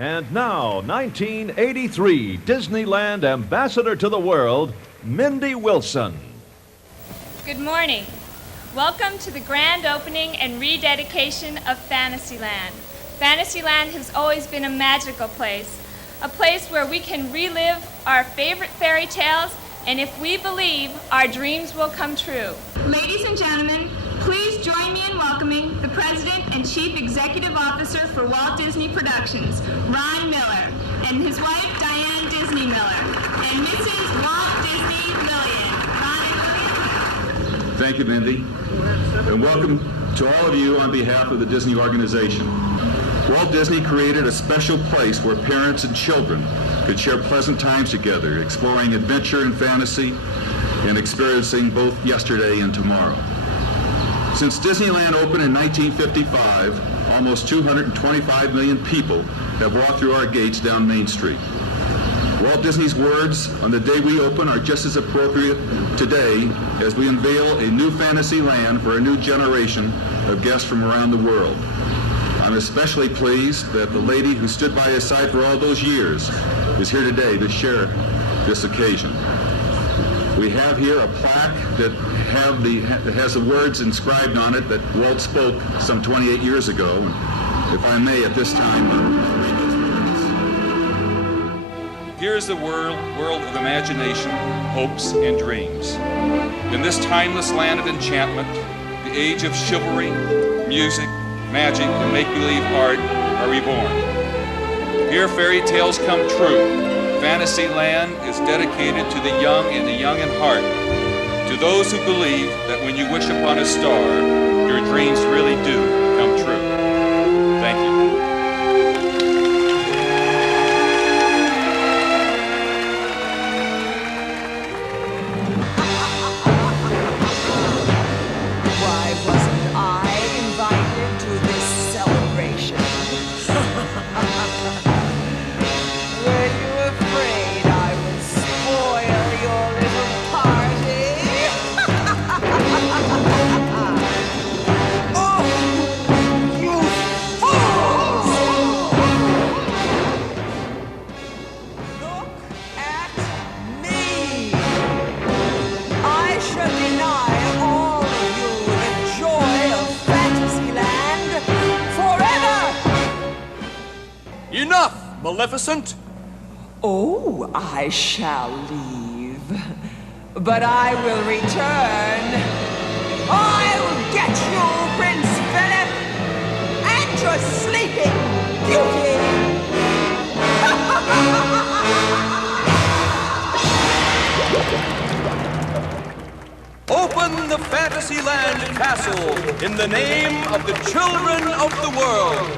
And now, 1983 Disneyland Ambassador to the World, Mindy Wilson. Good morning. Welcome to the grand opening and rededication of FantasyLand. FantasyLand has always been a magical place, a place where we can relive our favorite fairy tales, and if we believe, our dreams will come true. Ladies and gentlemen, please join me in welcoming the President and Chief Executive Officer for Walt Disney Productions, Ron Miller, and his wife, Diane Disney Miller, and Mrs. Walt Disney Lillian. Ron and Lillian. Thank you, Mindy, and welcome to all of you on behalf of the Disney organization. Walt Disney created a special place where parents and children could share pleasant times together, exploring adventure and fantasy, and experiencing both yesterday and tomorrow. Since Disneyland opened in 1955, almost 225 million people have walked through our gates down Main Street. Walt Disney's words on the day we open are just as appropriate today as we unveil a new fantasy land for a new generation of guests from around the world. I'm especially pleased that the lady who stood by his side for all those years is here today to share this occasion. We have here a plaque that has the words inscribed on it that Walt spoke some 28 years ago. And if I may, at this time, I'll read those words. Here is the world of imagination, hopes, and dreams. In this timeless land of enchantment, the age of chivalry, music, magic, and make-believe art are reborn. Here fairy tales come true. Fantasyland is dedicated to the young and the young in heart, to those who believe that when you wish upon a star, your dreams really do come true. Thank you. Why wasn't I invited to this celebration? Were you afraid I would spoil your little party? Oh, you fools! Look at me! I should deny all of you the joy of Fantasyland forever! Enough, Maleficent! Oh, I shall leave, but I will return. I'll get you, Prince Philip, and your sleeping beauty! Open the Fantasyland castle in the name of the children of the world.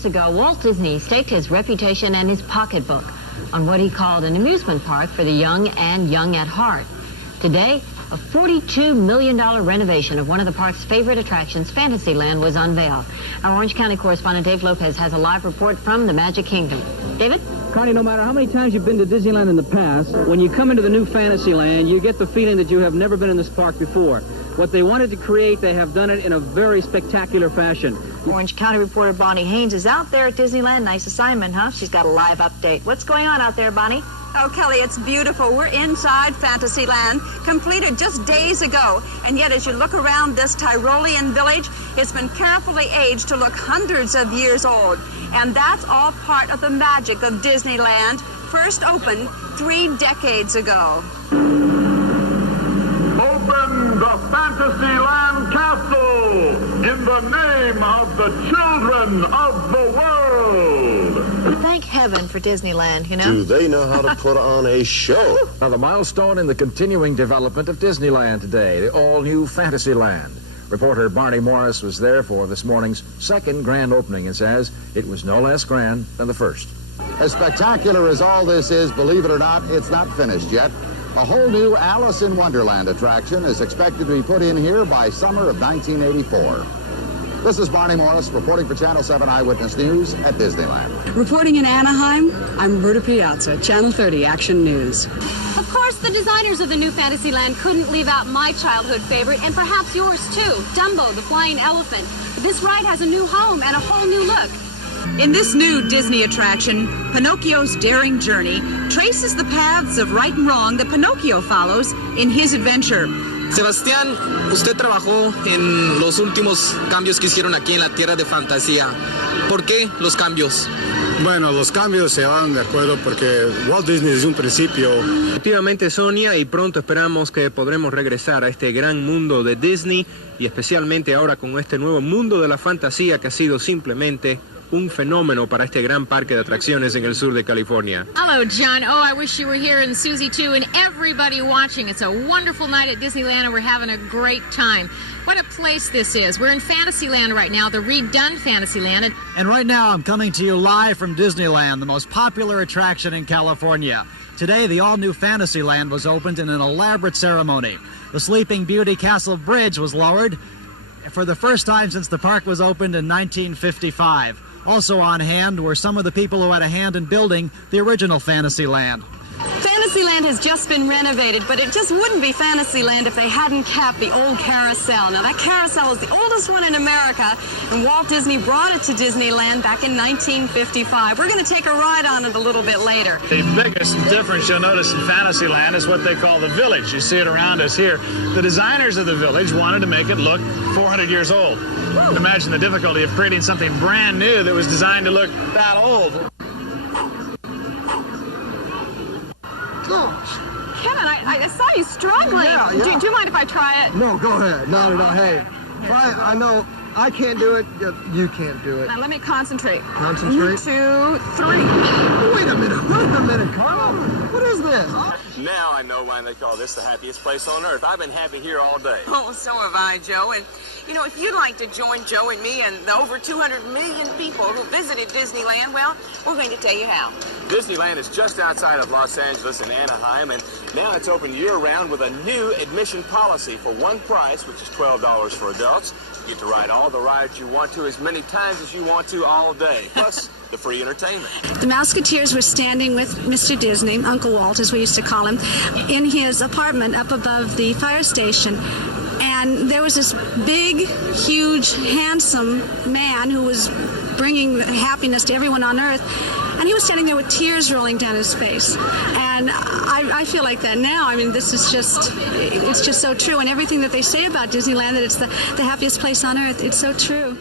years ago, Walt Disney staked his reputation and his pocketbook on what he called an amusement park for the young and young at heart. Today, a $42 million renovation of one of the park's favorite attractions, Fantasyland, was unveiled. Our Orange County correspondent Dave Lopez has a live report from the Magic Kingdom. David? Connie, no matter how many times you've been to Disneyland in the past, when you come into the new Fantasyland, you get the feeling that you have never been in this park before. What they wanted to create, they have done it in a very spectacular fashion. Orange County reporter Bonnie Haynes is out there at Disneyland. Nice assignment, huh? She's got a live update. What's going on out there, Bonnie? Oh, Kelly, it's beautiful. We're inside Fantasyland, completed just days ago. And yet, as you look around this Tyrolean village, it's been carefully aged to look hundreds of years old. And that's all part of the magic of Disneyland, first opened 3 decades ago. Open the Fantasyland Castle in the name of the children of the world. Thank heaven for Disneyland, you know? Do they know how to put on a show? Now, the milestone in the continuing development of Disneyland today, the all-new Fantasyland. Reporter Barney Morris was there for this morning's second grand opening and says it was no less grand than the first. As spectacular as all this is, believe it or not, it's not finished yet. A whole new Alice in Wonderland attraction is expected to be put in here by summer of 1984. This is Barney Morris reporting for Channel 7 Eyewitness News at Disneyland. Reporting in Anaheim, I'm Roberta Piazza, Channel 30 Action News. Of course, the designers of the new Fantasyland couldn't leave out my childhood favorite, and perhaps yours too, Dumbo, the flying elephant. This ride has a new home and a whole new look. In this new Disney attraction, Pinocchio's daring journey traces the paths of right and wrong that Pinocchio follows in his adventure. Sebastián, usted trabajó en los últimos cambios que hicieron aquí en la Tierra de Fantasía. ¿Por qué los cambios? Bueno, los cambios se van de acuerdo porque Walt Disney desde un principio... Efectivamente, Sonia, y pronto esperamos que podremos regresar a este gran mundo de Disney y especialmente ahora con este nuevo mundo de la fantasía que ha sido simplemente un fenómeno para este gran parque de atracciones en el sur de California. Hello, John. Oh, I wish you were here, and Susie too, and everybody watching. It's a wonderful night at Disneyland, and we're having a great time. What a place this is. We're in Fantasyland right now, the redone Fantasyland. And right now, I'm coming to you live from Disneyland, the most popular attraction in California. Today, the all-new Fantasyland was opened in an elaborate ceremony. The Sleeping Beauty Castle Bridge was lowered for the first time since the park was opened in 1955. Also on hand were some of the people who had a hand in building the original Fantasyland. Fantasyland has just been renovated, but it just wouldn't be Fantasyland if they hadn't kept the old carousel. Now, that carousel is the oldest one in America, and Walt Disney brought it to Disneyland back in 1955. We're going to take a ride on it a little bit later. The biggest difference you'll notice in Fantasyland is what they call the village. You see it around us here. The designers of the village wanted to make it look 400 years old. Imagine the difficulty of creating something brand new that was designed to look that old. Gosh. Kevin, I saw you struggling. Yeah. Do you mind if I try it? No, go ahead. Not at all. Hey, I know I can't do it. You can't do it. Now, let me concentrate. Concentrate? 1, 2, 3. Wait a minute, Carl. What is this? Now I know why they call this the happiest place on earth. I've been happy here all day. Oh, so have I, Joe. And, you know, if you'd like to join Joe and me and the over 200 million people who visited Disneyland, well, we're going to tell you how. Disneyland is just outside of Los Angeles in Anaheim, and now it's open year-round with a new admission policy for one price, which is $12 for adults. You get to ride all the rides you want to as many times as you want to all day, plus the free entertainment. The Mouseketeers were standing with Mr. Disney, Uncle Walt as we used to call him, in his apartment up above the fire station. And there was this big, huge, handsome man who was bringing happiness to everyone on earth. And he was standing there with tears rolling down his face. And I feel like that now. I mean, this is just, it's just so true. And everything that they say about Disneyland, that it's the happiest place on earth, it's so true.